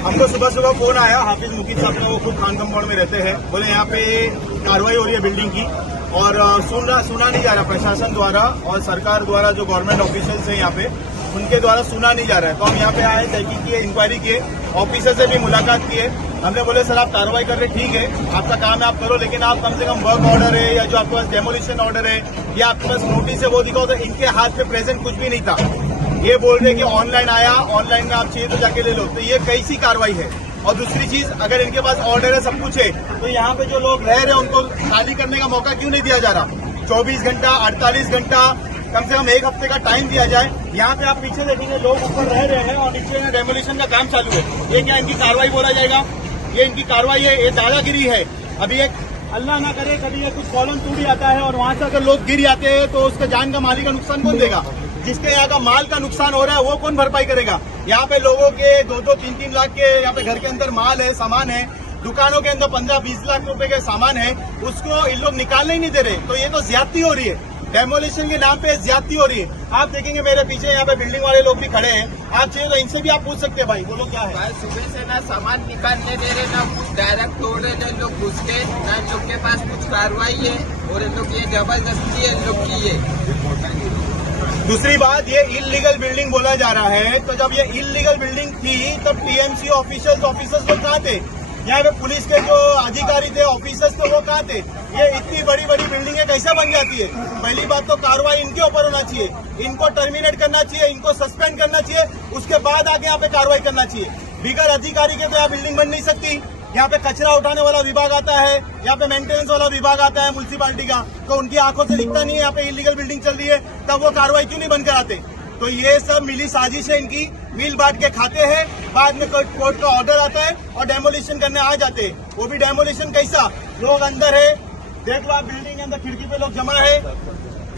हमको सुबह सुबह फोन आया, हाफिज मुकीद साहब का, वो खुद खान कंपाउंड में रहते हैं। बोले यहाँ पे कार्रवाई हो रही है बिल्डिंग की और सुना नहीं जा रहा प्रशासन द्वारा और सरकार द्वारा, जो गवर्नमेंट ऑफिशियल्स हैं यहाँ पे उनके द्वारा सुना नहीं जा रहा है। तो हम यहाँ पे आए, तहकीक किए, इंक्वायरी किए, ऑफिसर से भी मुलाकात किए। हमने बोले सर आप कार्रवाई कर रहे, ठीक है आपका काम है आप करो, लेकिन आप कम से कम वर्क ऑर्डर है या जो आपके पास डेमोलिशन ऑर्डर है या आपके पास नोटिस है वो दिखाओ। तो इनके हाथ में प्रेजेंट कुछ भी नहीं था। ये बोल रहे कि ऑनलाइन आया, ऑनलाइन में आप चाहिए तो जाके ले लो। तो ये कैसी कार्रवाई है? और दूसरी चीज, अगर इनके पास ऑर्डर है, सब कुछ है, तो यहाँ पे जो लोग रह रहे हैं उनको खाली करने का मौका क्यों नहीं दिया जा रहा? 24 घंटा 48 घंटा कम से कम एक हफ्ते का टाइम दिया जाए। यहाँ पे आप पीछे देखेंगे लोग ऊपर रह रहे हैं और नीचे में डेमोलिशन का काम चालू है। ये क्या इनकी कार्रवाई बोला जाएगा? ये इनकी कार्रवाई है, ये दादागिरी है। अभी एक अल्लाह ना करे कभी ये कुछ कॉलम टूट जाता है और वहां से अगर लोग गिर जाते हैं तो उसके जान का माली का नुकसान कौन देगा? जिसके यहाँ का माल का नुकसान हो रहा है वो कौन भरपाई करेगा? यहाँ पे लोगों के 2-2, 3-3 लाख के यहाँ पे घर के अंदर माल है, सामान है, दुकानों के अंदर 15-20 लाख रुपए के सामान है, उसको इन लोग निकालने ही नहीं दे रहे। तो ये तो ज्यादती हो रही है, डेमोलिशन के नाम पे ज्यादती हो रही है। आप देखेंगे मेरे पीछे यहाँ पे बिल्डिंग वाले लोग भी खड़े हैं, आप चाहिए तो इनसे भी आप पूछ सकते हैं भाई बोलो क्या है। सुबह से ना सामान निकालने दे रहे, ना कुछ डायरेक्ट तोड़ रहे लोग घुस के, ना इन लोग के पास कुछ कार्रवाई है और इन लोग ये जबरदस्ती है इन लोग की है। दूसरी बात, ये इलीगल बिल्डिंग बोला जा रहा है, तो जब ये इलीगल बिल्डिंग थी तब टीएमसी ऑफिसर्स लोग कहाँ थे? यहाँ पे पुलिस के जो अधिकारी थे, ऑफिसर्स थे, वो कहाँ थे? ये इतनी बड़ी बड़ी बिल्डिंगें कैसे बन जाती है? पहली बात तो कार्रवाई इनके ऊपर होना चाहिए, इनको टर्मिनेट करना चाहिए, इनको सस्पेंड करना चाहिए, उसके बाद आगे यहाँ पे कार्रवाई करना चाहिए। बिगर अधिकारी के तो यहाँ बिल्डिंग बन नहीं सकती। यहाँ पे कचरा उठाने वाला विभाग आता है, यहाँ पे मेंटेनेंस वाला विभाग आता है म्युनिसिपालिटी का, तो उनकी आंखों से दिखता नहीं है यहाँ पे इलीगल बिल्डिंग चल रही है, तब वो कार्रवाई क्यों नहीं बंद कराते? तो ये सब मिली साजिश है इनकी, मिल बांट के खाते हैं, बाद में कोर्ट का ऑर्डर आता है और डेमोलिशन करने आ जाते हैं। वो भी डेमोलिशन कैसा? लोग अंदर है, देख लो आप बिल्डिंग के अंदर खिड़की पे लोग जमा है,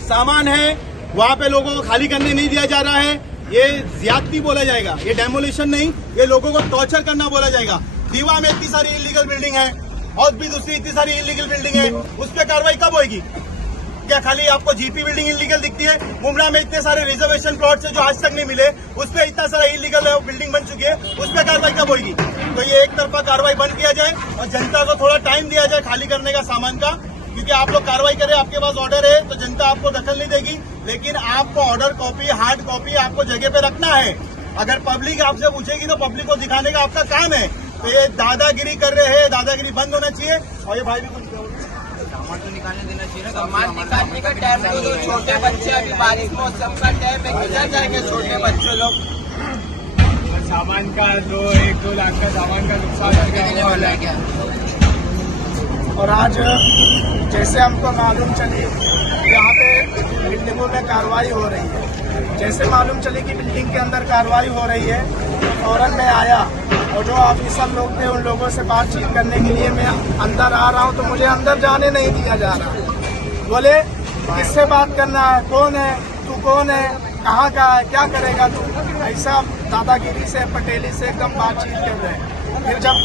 सामान है, वहाँ पे लोगों को खाली करने नहीं दिया जा रहा है। ये ज्यादती बोला जाएगा, ये डेमोलिशन नहीं, ये लोगों को टॉर्चर करना बोला जाएगा। दीवा में इतनी सारी इलीगल बिल्डिंग है और भी दूसरी इतनी सारी इलीगल बिल्डिंग है, उस पर कार्रवाई कब होगी? क्या खाली आपको जीपी बिल्डिंग इलीगल दिखती है? मुमरा में इतने सारे रिजर्वेशन प्लॉट्स है जो आज तक नहीं मिले, उस पर इतना सारा इलीगल बिल्डिंग बन चुकी है, उस पर कार्रवाई कब होगी? तो ये एक तरफा कार्रवाई बंद किया जाए और जनता को थोड़ा टाइम दिया जाए खाली करने का सामान का, क्योंकि आप लोग कार्रवाई करें, आपके पास ऑर्डर है तो जनता आपको दखल नहीं देगी, लेकिन आपको ऑर्डर कॉपी, हार्ड कॉपी आपको जगह पे रखना है। अगर पब्लिक आपसे पूछेगी तो पब्लिक को दिखाने का आपका काम है। तो ये दादागिरी कर रहे हैं, दादागिरी बंद होना चाहिए। और ये भाई भी कुछ सामान तो निकालने देना चाहिए ना, सामान निकालने का टाइम तो छोटे बच्चे, अभी बारिश मौसम का टाइम है, किधर जाएंगे छोटे बच्चे लोग? सामान का 1-2 लाख का सामान का नुकसान देने वाला है क्या? और आज जैसे हमको मालूम चली यहाँ पे बिल्डिंगों में कार्रवाई हो रही है, जैसे मालूम चली कि बिल्डिंग के अंदर कार्रवाई हो रही है, फौरन मैं आया और जो ऑफिसर लोग थे उन लोगों से बातचीत करने के लिए मैं अंदर आ रहा हूँ, तो मुझे अंदर जाने नहीं दिया जा रहा। बोले किससे बात करना है, कौन है तू, कौन है, कहाँ का है, क्या करेगा तू? ऐसा दादागिरी से, पटेली से एकदम बातचीत कर रहे हैं। फिर जब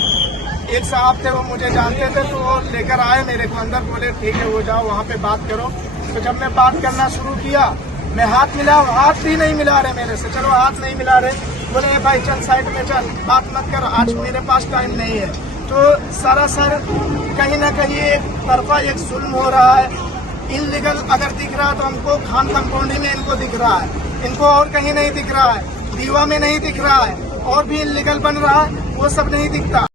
एक साहब थे वो मुझे जानते थे तो वो लेकर आए मेरे को अंदर, बोले ठीक है वो जाओ वहाँ पे बात करो। तो जब मैं बात करना शुरू किया, मैं हाथ मिला, हाथ भी नहीं मिला रहे मेरे से, चलो हाथ नहीं मिला रहे, बोले भाई चल साइड में चल, बात मत कर, आज मेरे पास टाइम नहीं है। तो सरासर कहीं ना कहीं एक तरफा एक जुल्म हो रहा है। इलीगल अगर दिख रहा है तो हमको खान कंपाउंड में इनको दिख रहा है, इनको और कहीं नहीं दिख रहा है, दीवा में नहीं दिख रहा है, और भी इलीगल बन रहा है वो सब नहीं दिखता।